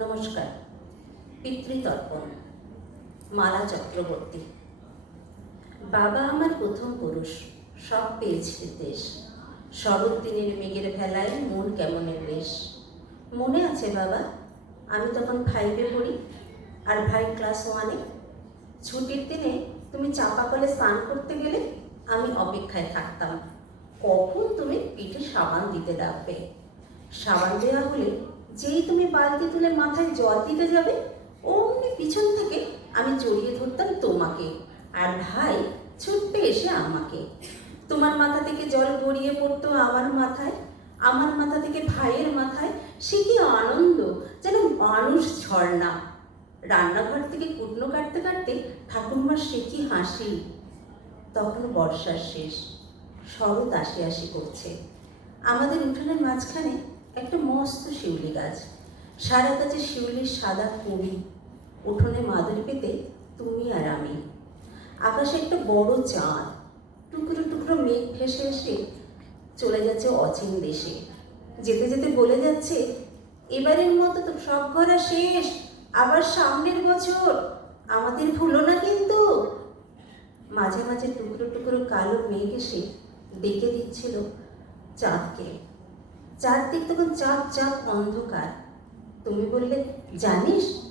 নমস্কার। পিতৃতর্পণ। মালা চক্রবর্তী। বাবা আমার প্রথম পুরুষ, সব পেয়েছিল দেশ। শরৎ দিনের মেঘের ভেলায় মন কেমনের বেশ মনে আছে বাবা, আমি তখন ফাইভে পড়ি, আর ভাই ক্লাস ওয়ানে ছুটির দিনে তুমি চাপা কলে স্নান করতে গেলে আমি অপেক্ষায় থাকতাম। কখন তুমি পিঠে সাবান দিতে ডাকবে? সাবান দেওয়া হলে যেই তুমি বালতি তুলে মাথায় জল দিতে যাবে, অমনি পিছন থেকে আমি জড়িয়ে ধরতাম তোমাকে। আর ভাই, ছুটতে এসে আমাকে। তোমার মাথা থেকে জল গড়িয়ে পড়তো আমার মাথায়। আমার মাথা থেকে ভাইয়ের মাথায়। সে কি আনন্দ, যেন মানুষ ঝর্ণা। রান্নাঘর থেকে কুটনো কাটতে কাটতে ঠাকুরমার সে কি হাসি। তখন বর্ষার শেষ। শরৎ আসি আসি করছে। আমাদের উঠানের মাঝখানে একটা মস্ত শিউলি গাছ। সারা গাছে শিউলির সাদা কুড়ি উঠোনে মাদুর পেতে তুমি আর আমি। আকাশে একটা বড় চাঁদ, টুকরো টুকরো মেঘ ভেসে এসে চলে যাচ্ছে অচিন দেশে। যেতে যেতে বলে যাচ্ছে, এবারের মতো তো সব ঘোরা শেষ, আবার সামনের বছর, আমাদের ভুলো না কিন্তু? মাঝে মাঝে টুকরো টুকরো কালো মেঘ এসে ডেকে দিচ্ছিল চাঁদকে। চারদিক তখন চাঁদ চাঁদ, অন্ধকার। তুমি বললে, জানিস,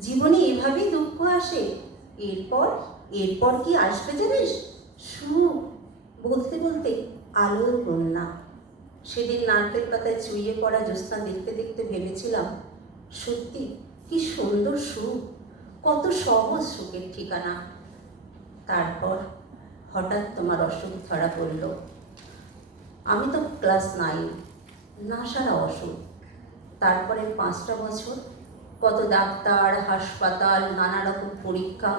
জীবনে এভাবেই দুঃখ আসে। এরপর এরপর কি আসবে জানিস? সুখ। বলতে বলতে আলোর বন্যা। সেদিন নারকেল পাতায় চুইয়ে পড়া জ্যোৎস্না দেখতে দেখতে ভেবেছিলাম, সত্যি, কি সুন্দর সুখ। কত সহজ সুখের ঠিকানা। তারপর হঠাৎ তোমার অসুখ ধরা পড়ল। আমি তো ক্লাস নাইন। না সারা অসুখ তারপরে পাঁচটা বছর, কত ডাক্তার, হাসপাতাল নানা রকম পরীক্ষা।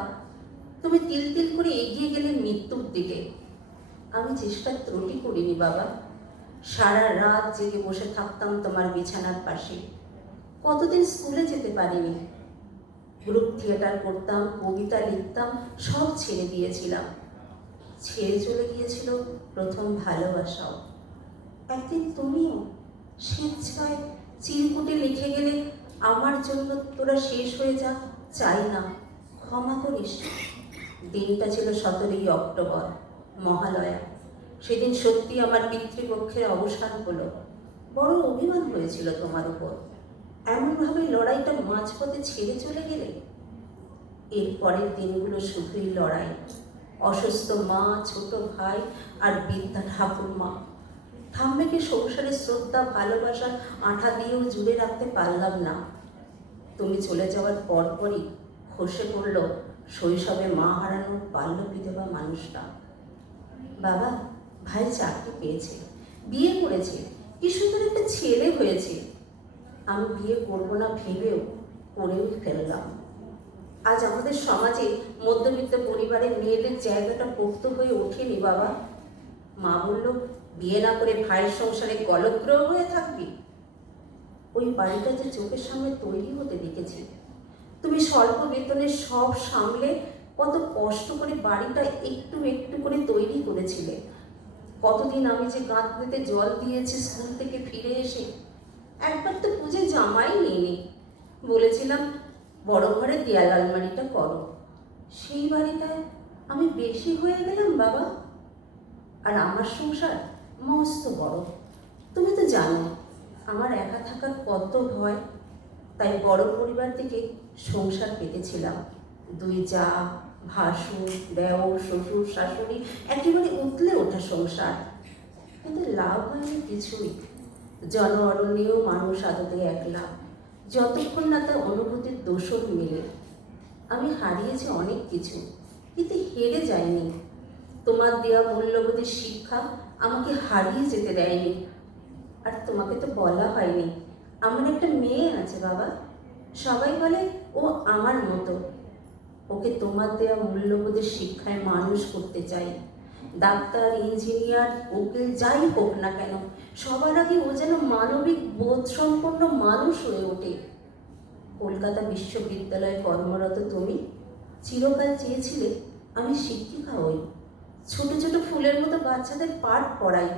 তুমি তিল তিল করে এগিয়ে গেলে মৃত্যুর দিকে। আমি চেষ্টা ত্রুটি করিনি বাবা। সারা রাত জেগে বসে থাকতাম তোমার বিছানার পাশে। কতদিন স্কুলে যেতে পারিনি। গ্রুপ থিয়েটার করতাম, কবিতা লিখতাম, সব ছেড়ে দিয়েছিলাম। ছেড়ে চলে গিয়েছিল প্রথম ভালোবাসাও। একদিন তুমিও স্বেচ্ছায় চিরকুটে লিখে গেলে আমার জন্য তোরা শেষ হয়ে যা, চাই না। ক্ষমা করিস। দিনটা ছিল সতেরোই অক্টোবর, মহালয়া। সেদিন সত্যি আমার পিতৃপক্ষের অবসান হলো। বড় অভিমান হয়েছিল তোমার উপর। এমনভাবে লড়াইটা মাঝপথে ছেড়ে চলে গেলে? এর পরের দিনগুলো শুধুই লড়াই। অসুস্থ মা, ছোট ভাই আর বিদ্যা ঠাকুর মা ঠাম্মেকে সংসারের শ্রদ্ধা, ভালোবাসা, আঠা দিয়েও জুড়ে রাখতে পারলাম না? তুমি চলে যাওয়ার পরপরই খসে পড়ল শৈশবে মা হারানোর বাল্য বিধবা মানুষটা। বাবা, ভাই চাকরি পেয়েছে, বিয়ে করেছে, কি সুন্দর একটা ছেলে হয়েছে। আমি বিয়ে করব না ভেবেও করেও ফেললাম। আজ আমাদের সমাজে মধ্যবিত্ত পরিবারের মেয়েদের জায়গাটা পোক্ত হয়ে ওঠেনি বাবা। মা বলল, বিয়ে না করে ভাইয়ের সংসারে গলগ্রহ হয়ে থাকবি? ওই বাড়িটা যে চোখের সামনে তৈরি হতে দেখেছি, তুমি স্বল্প বেতনে সব সামলে কত কষ্ট করে বাড়িটা একটু একটু করে তৈরি করেছিলে। কতদিন আমি যে গাঁততে জল দিয়েছি স্কুল থেকে ফিরে এসে, একবার তো পুজো জামাই নিইনি। বলেছিলাম, বড় ঘরে দেয়াল আলমারিটা করো। সেই বাড়িটায় আমি বেশি হয়ে গেলাম, বাবা। আর আমার সংসার মস্ত বড়। তুমি তো জানো, আমার একা থাকার কত ভয়। তাই বড় পরিবার থেকে সংসার পেতেছিলাম। দুই যা ভাসু দেওর, শ্বশুর, শাশুড়ি, একেবারে উতলে ওঠা সংসার। কিন্তু লাভ হয়নি কিছুই। জন মানুষ আদতে একলা। যতক্ষণ না তার অনুভূতির দোষর মেলে। আমি হারিয়েছি অনেক কিছু, কিন্তু হেরে যাইনি। তোমার দেওয়া মূল্যবোধের শিক্ষা আমাকে হারিয়ে যেতে দেয়নি। আর তোমাকে তো বলা হয়নি। আমার একটা মেয়ে আছে বাবা। সবাই বলে, ও আমার মতো। ওকে তোমার দেওয়া মূল্যবোধের শিক্ষায় মানুষ করতে চাই। ডাক্তার, ইঞ্জিনিয়ার, উকিল, যাই হোক না কেন, সবার আগে ও যেন মানবিক বোধ সম্পন্ন মানুষ হয়ে ওঠে। কলকাতা বিশ্ববিদ্যালয়ে কর্মরত তুমি, চিরকাল চেয়েছিলে আমি শিক্ষিকা হই। ছোট ছোট ফুলের মতো বাচ্চাদের পাঠ পড়াই।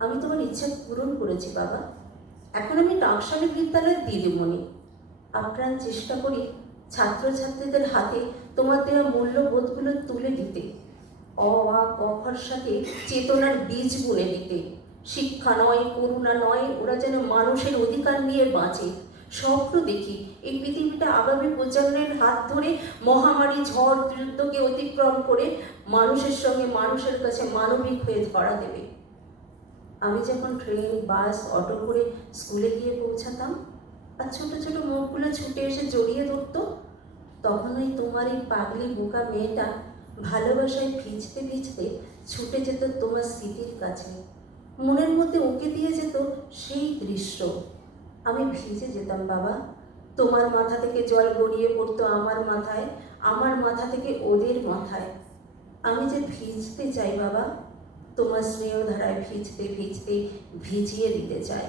আমি তোমার ইচ্ছা পূরণ করেছি, বাবা। এখন আমি টাকশালী বিদ্যালয়ের দিদিমণি। আপ্রাণ চেষ্টা করি ছাত্রছাত্রীদের হাতে তোমার দেওয়া মূল্যবোধগুলো তুলে দিতে। অ, আ, ক খর সাথে চেতনার বীজ বুনে দিতে শিক্ষা নয়, করুণা নয়, ওরা যেন মানুষের অধিকার নিয়ে বাঁচে। স্বপ্ন দেখি। এই পৃথিবীটা আগামী প্রজন্মের হাত ধরে মহামারী, ঝড় যুদ্ধকে অতিক্রম করে মানুষের সঙ্গে মানুষের কাছে মানবিক হয়ে ধরা দেবে। আমি যখন ট্রেন, বাস, অটো করে স্কুলে গিয়ে পৌঁছাতাম আর ছোটো ছোটো মুখগুলো ছুটে এসে জড়িয়ে ধরতো তখন ওই তোমার এই পাগলি বোকা মেয়েটা ভালোবাসায় ভিজতে ভিজতে ছুটে যেত তোমার স্মৃতির কাছে। মনের মধ্যে উঁকে দিয়ে যেত সেই দৃশ্য। আমি ভিজে যেতাম, বাবা। তোমার মাথা থেকে জল গড়িয়ে পড়তো আমার মাথায়, আমার মাথা থেকে ওদের মাথায়। আমি যে ভিজতে চাই, বাবা, তোমার স্নেহ ধারায় ভিজতে ভিজতে ভিজিয়ে দিতে চাই।